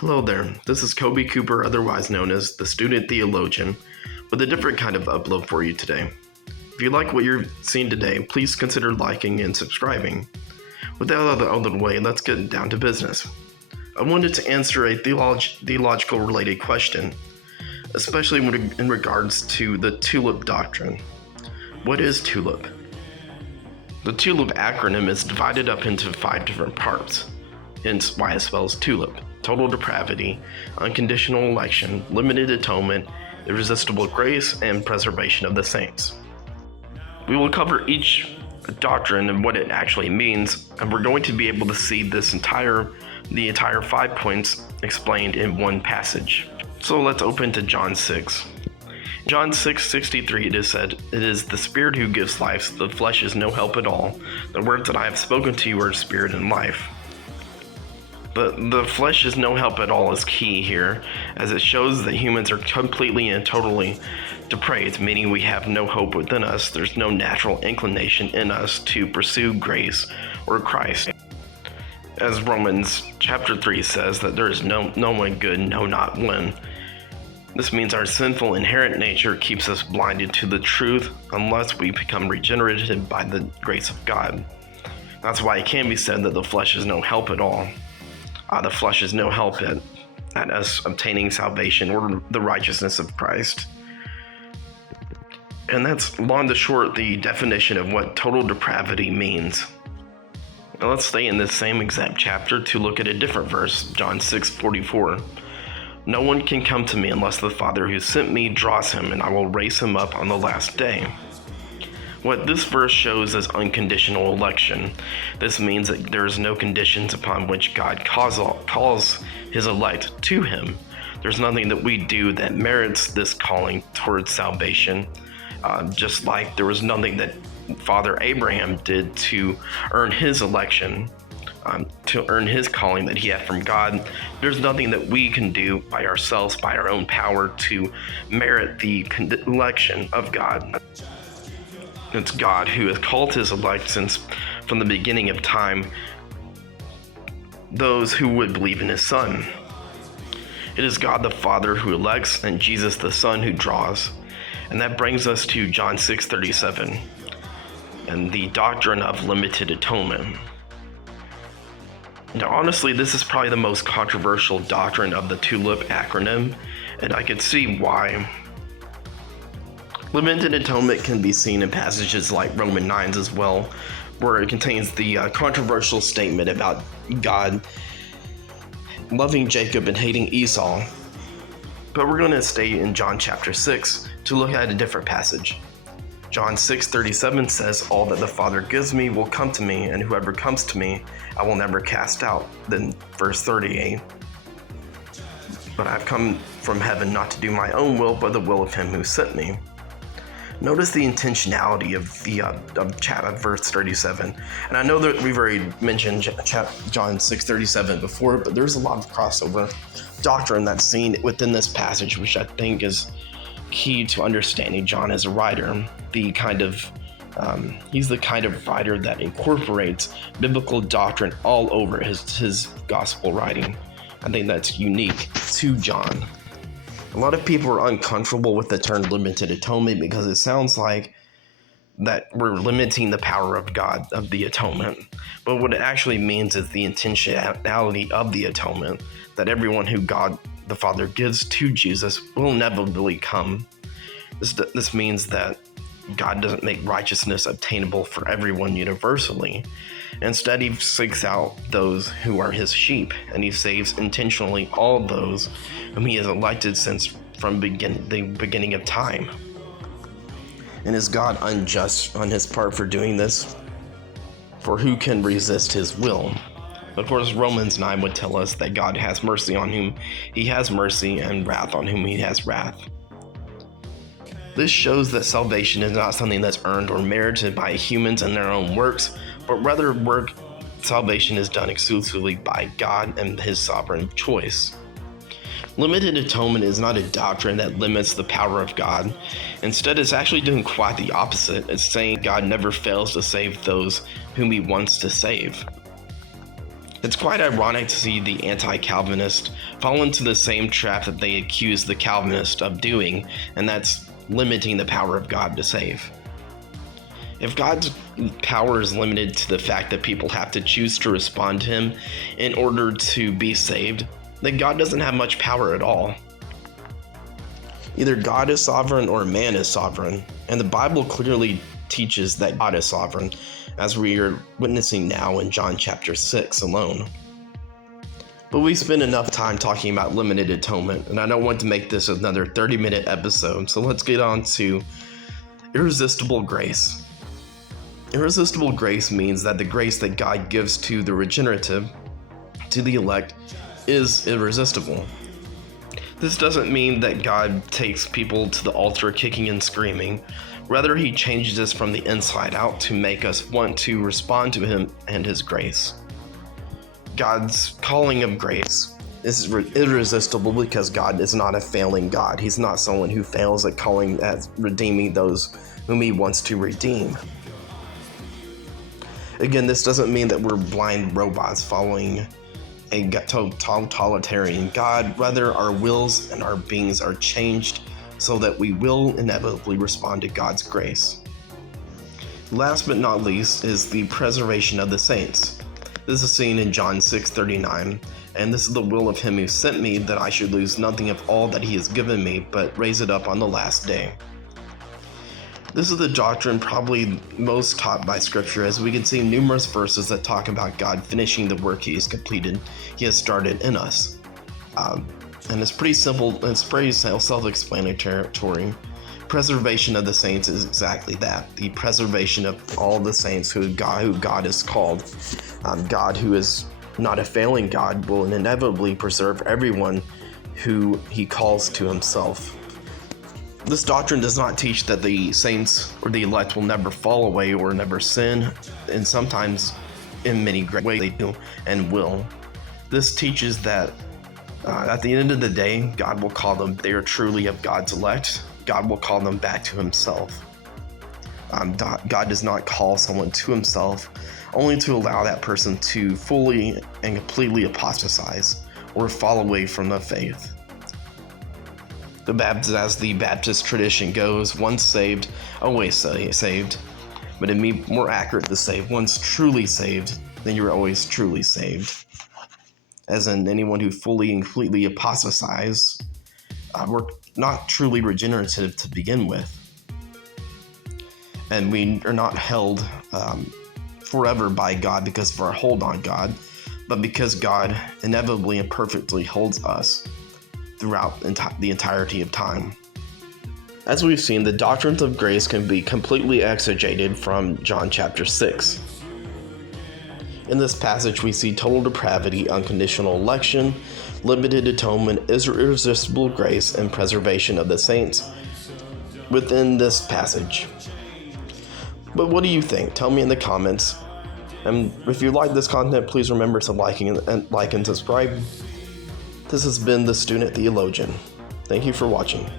Hello there, this is Kobe Cooper, otherwise known as the Student Theologian, with a different kind of upload for you today. If you like what you're seeing today, please consider liking and subscribing. With that out of the way, let's get down to business. I wanted to answer a theological related question, especially in regards to the TULIP doctrine. What is TULIP? The TULIP acronym is divided up into 5 different parts, hence why it spells TULIP: total depravity, unconditional election, limited atonement, irresistible grace, and preservation of the saints. We will cover each doctrine and what it actually means, and we're going to be able to see the entire 5 points explained in one passage. So let's open to John 6. John 6:63, it is said, "It is the Spirit who gives life, the flesh is no help at all. The words that I have spoken to you are spirit and life." The flesh is no help at all is key here, as it shows that humans are completely and totally depraved, meaning we have no hope within us. There's no natural inclination in us to pursue grace or Christ. As Romans chapter 3 says, that there is no one good, no, not one. This means our sinful inherent nature keeps us blinded to the truth unless we become regenerated by the grace of God. That's why it can be said that the flesh is no help at all. The flesh is no help at us obtaining salvation or the righteousness of Christ. And that's long and short the definition of what total depravity means. Now let's stay in this same exact chapter to look at a different verse, John 6:44. "No one can come to me unless the Father who sent me draws him, and I will raise him up on the last day." What this verse shows is unconditional election. This means that there is no conditions upon which God calls his elect to him. There's nothing that we do that merits this calling towards salvation. Just like there was nothing that Father Abraham did to earn his election, to earn his calling that he had from God. There's nothing that we can do by ourselves, by our own power, to merit the election of God. It's God who has called his elect since from the beginning of time, those who would believe in his Son. It is God the Father who elects and Jesus the Son who draws. And that brings us to John 6:37 and the doctrine of limited atonement. Now honestly, this is probably the most controversial doctrine of the TULIP acronym, and I could see why. Limited atonement can be seen in passages like Romans 9 as well, where it contains the controversial statement about God loving Jacob and hating Esau. But we're going to stay in John chapter 6 to look at a different passage. John 6:37 says, "All that the Father gives me will come to me, and whoever comes to me, I will never cast out." Then verse 38, "But I've come from heaven not to do my own will, but the will of him who sent me." Notice the intentionality of verse 37. And I know that we've already mentioned John 6:37 before, but there's a lot of crossover doctrine that's seen within this passage, which I think is key to understanding John as a writer. He's the kind of writer that incorporates biblical doctrine all over his gospel writing. I think that's unique to John. A lot of people are uncomfortable with the term limited atonement because it sounds like that we're limiting the power of God, of the atonement. But what it actually means is the intentionality of the atonement, that everyone who God the Father gives to Jesus will inevitably come. This means that God doesn't make righteousness obtainable for everyone universally. Instead, he seeks out those who are his sheep, and he saves intentionally all those whom he has elected since from the beginning of time. And is God unjust on his part for doing this? For who can resist his will? Of course, Romans 9 would tell us that God has mercy on whom he has mercy and wrath on whom he has wrath. This shows that salvation is not something that's earned or merited by humans in their own works, but rather salvation is done exclusively by God and his sovereign choice. Limited atonement is not a doctrine that limits the power of God. Instead, it's actually doing quite the opposite. It's saying God never fails to save those whom he wants to save. It's quite ironic to see the anti-Calvinist fall into the same trap that they accuse the Calvinist of doing, and that's limiting the power of God to save. If God's power is limited to the fact that people have to choose to respond to Him in order to be saved, then God doesn't have much power at all. Either God is sovereign or man is sovereign, and the Bible clearly teaches that God is sovereign, as we are witnessing now in John chapter 6 alone. But we spent enough time talking about limited atonement, and I don't want to make this another 30-minute episode, so let's get on to irresistible grace. Irresistible grace means that the grace that God gives to the regenerative, to the elect, is irresistible. This doesn't mean that God takes people to the altar kicking and screaming. Rather, He changes us from the inside out to make us want to respond to Him and His grace. God's calling of grace is irresistible because God is not a failing God. He's not someone who fails at redeeming those whom He wants to redeem. Again, this doesn't mean that we're blind robots following a totalitarian God. Rather, our wills and our beings are changed so that we will inevitably respond to God's grace. Last but not least is the preservation of the saints. This is seen in John 6:39, and this is the will of Him who sent me, that I should lose nothing of all that He has given me, but raise it up on the last day. This is the doctrine probably most taught by Scripture, as we can see numerous verses that talk about God finishing the work He has completed, He has started in us. And it's pretty simple, it's pretty self-explanatory. Preservation of the saints is exactly that, the preservation of all the saints who God has called. God, who is not a failing God, will inevitably preserve everyone who He calls to Himself. This doctrine does not teach that the saints or the elect will never fall away or never sin, and sometimes in many great ways they do and will. This teaches that at the end of the day, God will call them, they are truly of God's elect. God will call them back to Himself. God does not call someone to Himself only to allow that person to fully and completely apostatize or fall away from the faith. As the Baptist tradition goes, once saved, always saved. But it'd be more accurate to say, once truly saved, then you're always truly saved. As in, anyone who fully and completely apostatizes were not truly regenerative to begin with. And we are not held forever by God because of our hold on God, but because God inevitably and perfectly holds us throughout the entirety of time. As we've seen, the doctrines of grace can be completely exegeted from John chapter 6. In this passage, we see total depravity, unconditional election, limited atonement, irresistible grace, and preservation of the saints within this passage. But what do you think? Tell me in the comments. And if you like this content, please remember to like and subscribe. This has been the Student Theologian. Thank you for watching.